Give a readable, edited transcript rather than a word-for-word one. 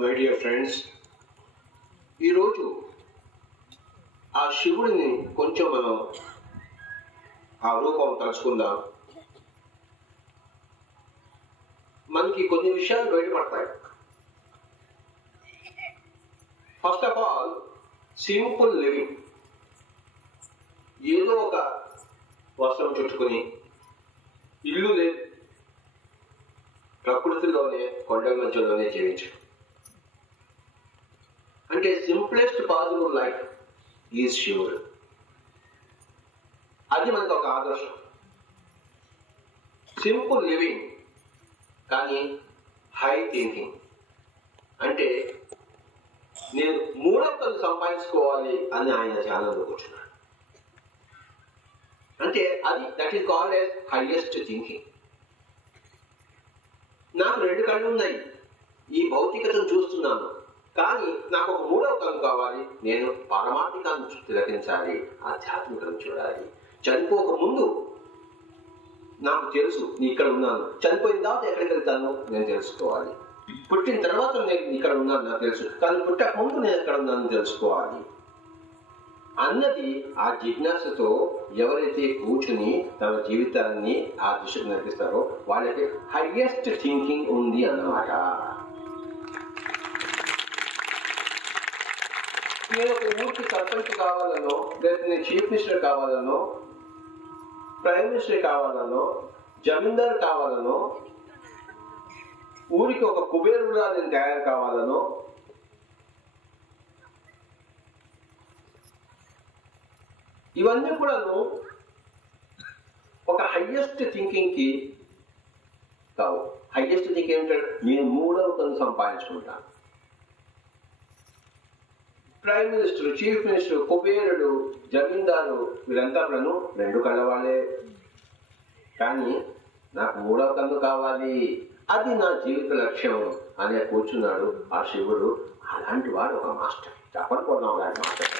My dear friends, ఈరోజు ఆ శివుడిని కొంచెం మనం ఆ రూపం తలుచుకుందాం. మనకి కొన్ని విషయాలు బయటపడతాయి. First of all, simple living. ఏదో ఒక వస్త్రం చుట్టుకుని, ఇల్లు లేదు, ప్రకృతిలోనే కొండల మధ్యలోనే జీవించడం అంటే సింప్లెస్ట్ పాసిబుల్ లైఫ్ ఈజ్ శివుడు. అది మనకు ఒక ఆదర్శం. సింపుల్ లివింగ్ కానీ హై థింకింగ్. అంటే నేను మూడొక్కలు సంపాదించుకోవాలి అని ఆయన ధ్యానంలో కూర్చున్నాడు. అంటే అది that is called as highest thinking. నాకు 2 కళ్ళు ఉన్నాయి, ఈ భౌతికతను చూస్తున్నాను, కానీ నాకు ఒక మూడవ కన్ను కావాలి. నేను పారమార్థికాన్ని తిలకించాలి, ఆధ్యాత్మికను చూడాలి. చనిపోక ముందు నాకు తెలుసు నేను ఇక్కడ ఉన్నాను, చనిపోయిన తర్వాత ఎక్కడికి వెళ్తాను నేను తెలుసుకోవాలి. పుట్టిన తర్వాత నేను ఇక్కడ ఉన్నాను నాకు తెలుసు, కానీ పుట్టక ముందు నేను ఎక్కడ ఉన్నాను తెలుసుకోవాలి అన్నది ఆ జిజ్ఞాసతో ఎవరైతే కూర్చుని తమ జీవితాన్ని ఆ దిశకు నడిపిస్తారో వాళ్ళకి హైయెస్ట్ థింకింగ్ ఉంది అన్నమాట. నేను ఒక ఊరికి సర్పంచ్ కావాలనో, లేదా నేను చీఫ్ మినిస్టర్ కావాలనో, ప్రైమ్ మినిస్టర్ కావాలనో, జమీందార్ కావాలనో, ఊరికి ఒక కుబేరుగా నేను తయారు కావాలనో, ఇవన్నీ కూడాను ఒక హైయెస్ట్ థింకింగ్ కి కావు. హైయెస్ట్ థింకింగ్ ఏమిటంటే నేను మూడవ కన్ను సంపాదించుకుంటాను. ప్రైమ్ మినిస్టర్, చీఫ్ మినిస్టర్, కుబేరుడు, జమీందారు వీరంతా కూడాను 2 కళ్ళ వాళ్ళే, కానీ నాకు మూడవ కన్ను కావాలి, అది నా జీవిత లక్ష్యం అనే కూర్చున్నాడు ఆ శివుడు. అలాంటి వాడు ఒక మాస్టర్. చెప్పకపోవడం అలాంటి మాస్టర్.